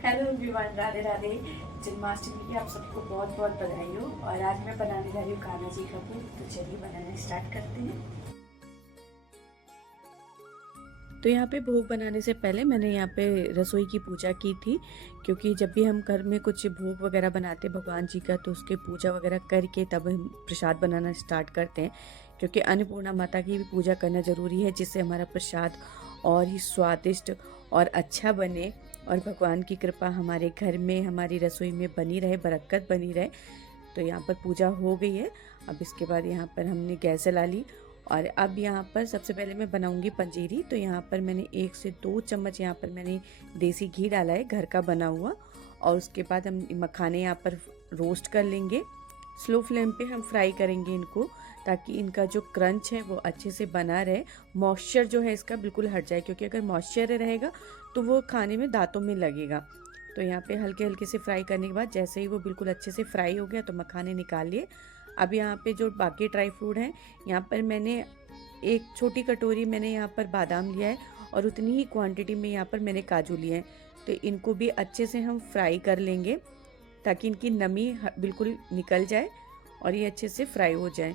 Hello everyone, Radhe Radhe. Janmashtami की आप सबको बहुत बहुत बधाई हो। और आज मैं बनाने जा रही हूँ कान्हा जी का भोग। तो चलिए बनाना स्टार्ट करते हैं। तो यहाँ पे भोग बनाने से पहले मैंने यहाँ पे रसोई की पूजा की थी, क्योंकि जब भी हम घर में कुछ भोग वगैरह बनाते भगवान जी का तो उसके पूजा वगैरह करके तब हम प्रसाद बनाना स्टार्ट करते हैं। क्योंकि अन्नपूर्णा माता की भी पूजा करना ज़रूरी है, जिससे हमारा प्रसाद और ही स्वादिष्ट और अच्छा बने और भगवान की कृपा हमारे घर में हमारी रसोई में बनी रहे, बरकत बनी रहे। तो यहाँ पर पूजा हो गई है। अब इसके बाद यहाँ पर हमने गैस जला ली और अब यहाँ पर सबसे पहले मैं बनाऊंगी पंजीरी। तो यहाँ पर मैंने 1 से 2 चम्मच यहाँ पर मैंने देसी घी डाला है, घर का बना हुआ। और उसके बाद हम मखाने यहाँ पर रोस्ट कर लेंगे। स्लो फ्लेम पे हम फ्राई करेंगे इनको, ताकि इनका जो क्रंच है वो अच्छे से बना रहे, मॉइस्चर जो है इसका बिल्कुल हट जाए। क्योंकि अगर मॉइस्चर रहेगा तो वो खाने में दांतों में लगेगा। तो यहाँ पे हल्के हल्के से फ्राई करने के बाद जैसे ही वो बिल्कुल अच्छे से फ्राई हो गया तो मखाने निकाल लिए। अब यहाँ पे जो बाकी ड्राई फ्रूट हैं, यहाँ पर मैंने एक छोटी कटोरी मैंने यहाँ पर बादाम लिया है और उतनी ही क्वांटिटी में यहाँ पर मैंने काजू लिए हैं। तो इनको भी अच्छे से हम फ्राई कर लेंगे, ताकि इनकी नमी बिल्कुल निकल जाए और ये अच्छे से फ्राई हो जाए।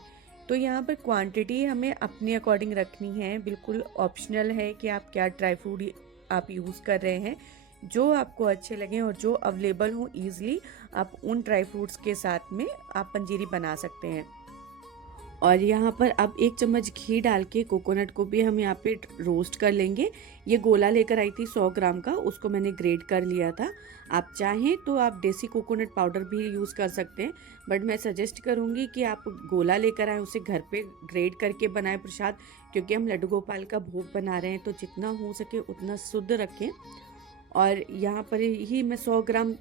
तो यहाँ पर क्वांटिटी हमें अपने अकॉर्डिंग रखनी है, बिल्कुल ऑप्शनल है कि आप क्या ड्राई फ्रूट आप यूज़ कर रहे हैं। जो आपको अच्छे लगें और जो अवेलेबल हो ईज़िली, आप उन ड्राई फ्रूट्स के साथ में आप पंजीरी बना सकते हैं। और यहाँ पर अब 1 चम्मच घी डाल के कोकोनट को भी हम यहाँ पे रोस्ट कर लेंगे। ये गोला लेकर आई थी 100 ग्राम का, उसको मैंने ग्रेट कर लिया था। आप चाहें तो आप देसी कोकोनट पाउडर भी यूज़ कर सकते हैं, बट मैं सजेस्ट करूँगी कि आप गोला लेकर आएँ, उसे घर पे ग्रेट करके बनाएं प्रसाद। क्योंकि हम लड्डू गोपाल का भोग बना रहे हैं तो जितना हो सके उतना शुद्ध रखें। और यहाँ पर ही मैं 100 ग्राम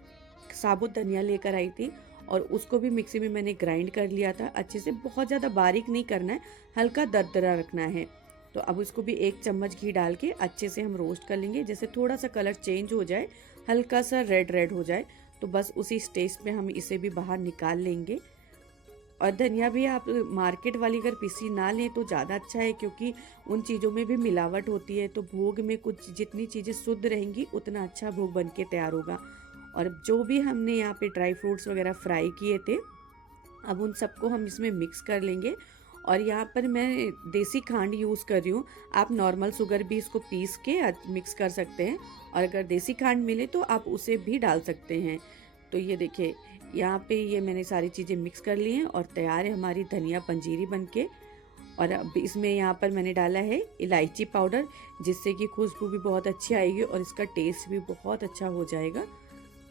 साबुत धनिया लेकर आई थी और उसको भी मिक्सी में मैंने ग्राइंड कर लिया था अच्छे से। बहुत ज़्यादा बारीक नहीं करना है, हल्का दरदरा रखना है। तो अब उसको भी 1 चम्मच घी डाल के अच्छे से हम रोस्ट कर लेंगे। जैसे थोड़ा सा कलर चेंज हो जाए, हल्का सा रेड रेड हो जाए, तो बस उसी स्टेज पे हम इसे भी बाहर निकाल लेंगे। और धनिया भी आप मार्केट वाली अगर पीसी ना लें तो ज़्यादा अच्छा है, क्योंकि उन चीज़ों में भी मिलावट होती है। तो भोग में कुछ जितनी चीज़ें शुद्ध रहेंगी उतना अच्छा भोग बन के तैयार होगा। और जो भी हमने यहाँ पे ड्राई फ्रूट्स वगैरह फ्राई किए थे, अब उन सबको हम इसमें मिक्स कर लेंगे। और यहाँ पर मैं देसी खांड यूज़ कर रही हूँ, आप नॉर्मल शुगर भी इसको पीस के मिक्स कर सकते हैं। और अगर देसी खांड मिले तो आप उसे भी डाल सकते हैं। तो ये देखिए, यहाँ पे ये मैंने सारी चीज़ें मिक्स कर ली हैं और तैयार है हमारी धनिया पंजीरी बनके। और अब इसमें यहाँ पर मैंने डाला है इलायची पाउडर, जिससे कि खुशबू भी बहुत अच्छी आएगी और इसका टेस्ट भी बहुत अच्छा हो जाएगा।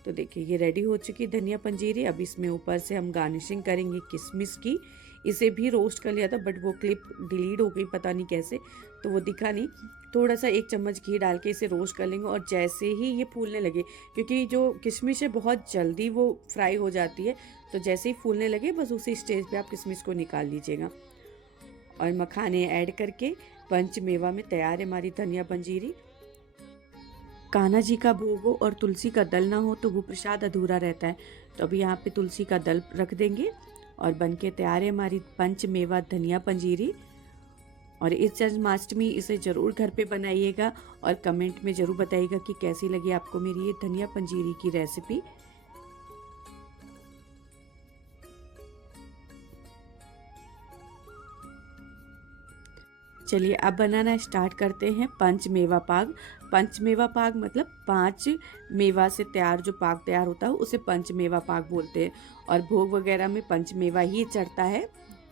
तो देखिए, ये रेडी हो चुकी धनिया पंजीरी। अब इसमें ऊपर से हम गार्निशिंग करेंगे किशमिश की। इसे भी रोस्ट कर लिया था, बट वो क्लिप डिलीट हो गई, पता नहीं कैसे, तो वो दिखा नहीं। थोड़ा सा 1 चम्मच घी डाल के इसे रोस्ट कर लेंगे। और जैसे ही ये फूलने लगे, क्योंकि जो किशमिश है बहुत जल्दी वो फ्राई हो जाती है, तो जैसे ही फूलने लगे बस उसी स्टेज पे आप किशमिश को निकाल लीजिएगा। और मखाने ऐड करके पंचमेवा में तैयार है हमारी धनिया पंजीरी। कान्हा जी का भोग हो और तुलसी का दल ना हो तो वो प्रसाद अधूरा रहता है। तो अभी यहाँ पे तुलसी का दल रख देंगे और बन के तैयार है हमारी पंचमेवा धनिया पंजीरी। और इस जन्माष्टमी इसे ज़रूर घर पे बनाइएगा और कमेंट में ज़रूर बताइएगा कि कैसी लगी आपको मेरी ये धनिया पंजीरी की रेसिपी। चलिए अब बनाना स्टार्ट करते हैं पंचमेवा पाक। पंचमेवा पाक मतलब 5 मेवा से तैयार जो पाक तैयार होता है उसे पंचमेवा पाक बोलते हैं। और भोग वगैरह में पंचमेवा ही चढ़ता है।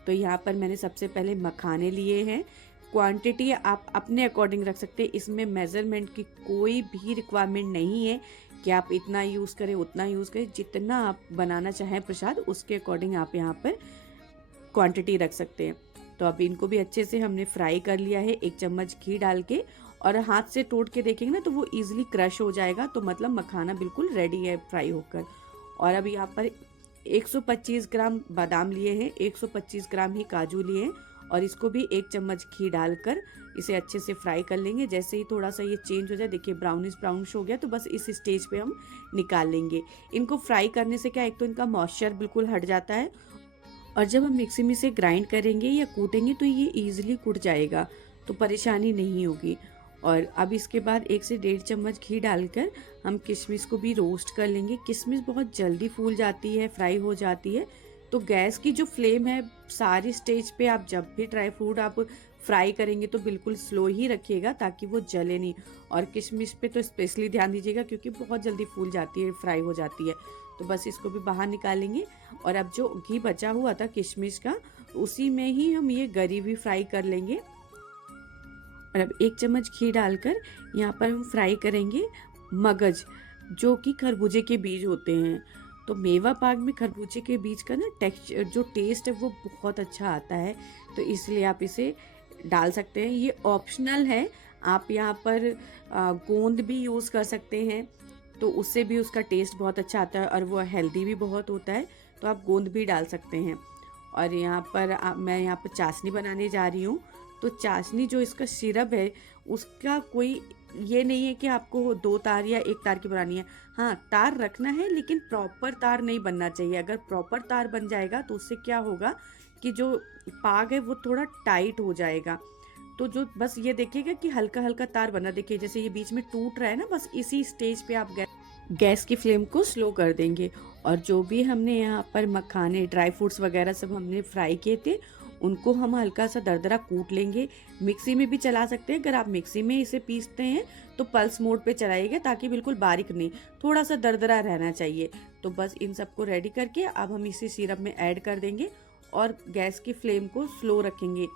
तो यहाँ पर मैंने सबसे पहले मखाने लिए हैं। क्वांटिटी आप अपने अकॉर्डिंग रख सकते हैं, इसमें मेज़रमेंट की कोई भी रिक्वायरमेंट नहीं है कि आप इतना यूज़ करें उतना यूज़ करें। जितना आप बनाना चाहें प्रसाद उसके अकॉर्डिंग आप यहाँ पर क्वांटिटी रख सकते हैं। तो अभी इनको भी अच्छे से हमने फ्राई कर लिया है 1 चम्मच घी डाल के। और हाथ से टूट के देखेंगे ना तो वो इजीली क्रश हो जाएगा, तो मतलब मखाना बिल्कुल रेडी है फ्राई होकर। और अब यहाँ पर 125 ग्राम बादाम लिए हैं, 125 ग्राम ही काजू लिए हैं। और इसको भी 1 चम्मच घी डालकर इसे अच्छे से फ्राई कर लेंगे। जैसे ही थोड़ा सा ये चेंज हो जाए, देखिए ब्राउनिश ब्राउनिश हो गया, तो बस इस स्टेज पे हम निकाल लेंगे। इनको फ्राई करने से क्या, एक तो इनका मॉइस्चर बिल्कुल हट जाता है, और जब हम मिक्सी में से ग्राइंड करेंगे या कूटेंगे तो ये ईजिली कूट जाएगा, तो परेशानी नहीं होगी। और अब इसके बाद 1 से 1.5 चम्मच घी डालकर हम किशमिश को भी रोस्ट कर लेंगे। किशमिश बहुत जल्दी फूल जाती है, फ्राई हो जाती है। तो गैस की जो फ्लेम है, सारी स्टेज पे आप जब भी ड्राई फ्रूट आप फ्राई करेंगे तो बिल्कुल स्लो ही रखिएगा ताकि वो जले नहीं। और किशमिश पे तो स्पेशली ध्यान दीजिएगा क्योंकि बहुत जल्दी फूल जाती है, फ्राई हो जाती है। तो बस इसको भी बाहर निकालेंगे। और अब जो घी बचा हुआ था किशमिश का, उसी में ही हम ये गरी भी फ्राई कर लेंगे। और अब 1 चम्मच घी डालकर यहाँ पर हम फ्राई करेंगे मगज, जो कि खरबूजे के बीज होते हैं। तो मेवा पाक में खरबूजे के बीज का ना टेक्सचर, जो टेस्ट है वो बहुत अच्छा आता है। तो इसलिए आप इसे डाल सकते हैं, ये ऑप्शनल है। आप यहाँ पर गोंद भी यूज़ कर सकते हैं, तो उससे भी उसका टेस्ट बहुत अच्छा आता है और वो हेल्दी भी बहुत होता है। तो आप गोंद भी डाल सकते हैं। और यहाँ पर मैं यहाँ पर चाशनी बनाने जा रही हूँ। तो चाशनी जो इसका सिरप है, उसका कोई ये नहीं है कि आपको 2 तार या 1 तार की बनानी है। हाँ, तार रखना है लेकिन प्रॉपर तार नहीं बनना चाहिए। अगर प्रॉपर तार बन जाएगा तो उससे क्या होगा कि जो पाग है वो थोड़ा टाइट हो जाएगा। तो जो बस ये देखिएगा कि हल्का हल्का तार बना, देखिए जैसे ये बीच में टूट रहा है ना, बस इसी स्टेज पे आप गैस की फ्लेम को स्लो कर देंगे। और जो भी हमने यहाँ पर मखाने, ड्राई फ्रूट्स वगैरह सब हमने फ्राई किए थे, उनको हम हल्का सा दरदरा कूट लेंगे। मिक्सी में भी चला सकते हैं। अगर आप मिक्सी में इसे पीसते हैं तो पल्स मोड पे चलाइएगा ताकि बिल्कुल बारीक नहीं, थोड़ा सा दरदरा रहना चाहिए। तो बस इन सबको रेडी करके अब हम इसी सिरप में ऐड कर देंगे और गैस की फ्लेम को स्लो रखेंगे।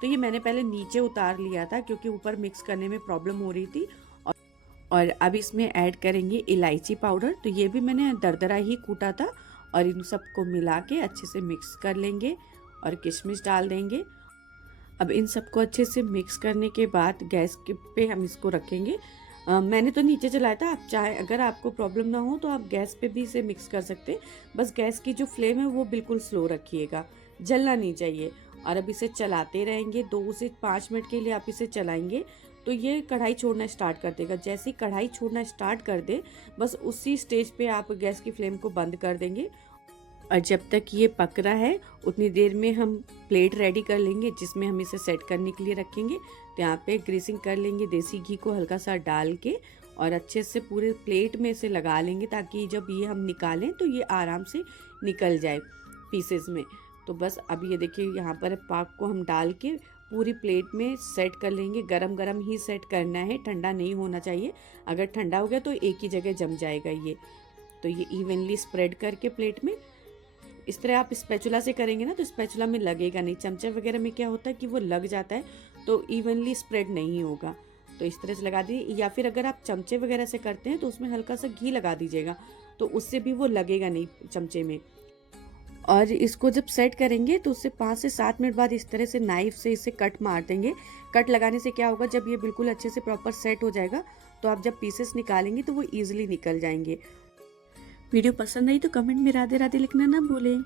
तो ये मैंने पहले नीचे उतार लिया था क्योंकि ऊपर मिक्स करने में प्रॉब्लम हो रही थी। और अब इसमें ऐड करेंगे इलायची पाउडर। तो ये भी मैंने दरदरा ही कूटा था। और इन सबको मिला के अच्छे से मिक्स कर लेंगे और किशमिश डाल देंगे। अब इन सबको अच्छे से मिक्स करने के बाद गैस के पे हम इसको रखेंगे। मैंने तो नीचे चलाया था, आप चाहे अगर आपको प्रॉब्लम ना हो तो आप गैस पे भी इसे मिक्स कर सकते हैं। बस गैस की जो फ्लेम है वो बिल्कुल स्लो रखिएगा, जलना नहीं चाहिए। और अब इसे चलाते रहेंगे, 2 से 5 मिनट के लिए आप इसे चलाएंगे तो ये कढ़ाई छोड़ना स्टार्ट कर देगा। जैसे ही कढ़ाई छोड़ना स्टार्ट कर दे, बस उसी स्टेज पे आप गैस की फ्लेम को बंद कर देंगे। और जब तक ये पक रहा है उतनी देर में हम प्लेट रेडी कर लेंगे जिसमें हम इसे सेट करने के लिए रखेंगे। तो यहाँ पे ग्रीसिंग कर लेंगे देसी घी को हल्का सा डाल के और अच्छे से पूरे प्लेट में इसे लगा लेंगे ताकि जब ये हम निकालें तो ये आराम से निकल जाए पीसेस में। तो बस अब ये देखिए यहाँ पर पाक को हम डाल के पूरी प्लेट में सेट कर लेंगे। गरम गरम ही सेट करना है, ठंडा नहीं होना चाहिए। अगर ठंडा हो गया तो एक ही जगह जम जाएगा ये। तो ये इवनली स्प्रेड करके प्लेट में इस तरह आप स्पैचुला से करेंगे ना तो स्पैचुला में लगेगा नहीं। चमचे वगैरह में क्या होता है कि वो लग जाता है तो इवनली स्प्रेड नहीं होगा। तो इस तरह से लगा दीजिए, या फिर अगर आप चमचे वगैरह से करते हैं तो उसमें हल्का सा घी लगा दीजिएगा, तो उससे भी वो लगेगा नहीं चमचे में। और इसको जब सेट करेंगे तो उससे 5 से 7 मिनट बाद इस तरह से नाइफ से इसे कट मार देंगे। कट लगाने से क्या होगा, जब ये बिल्कुल अच्छे से प्रॉपर सेट हो जाएगा तो आप जब पीसेस निकालेंगे तो वो ईजिली निकल जाएंगे। वीडियो पसंद आई तो कमेंट में राधे राधे लिखना ना भूलें।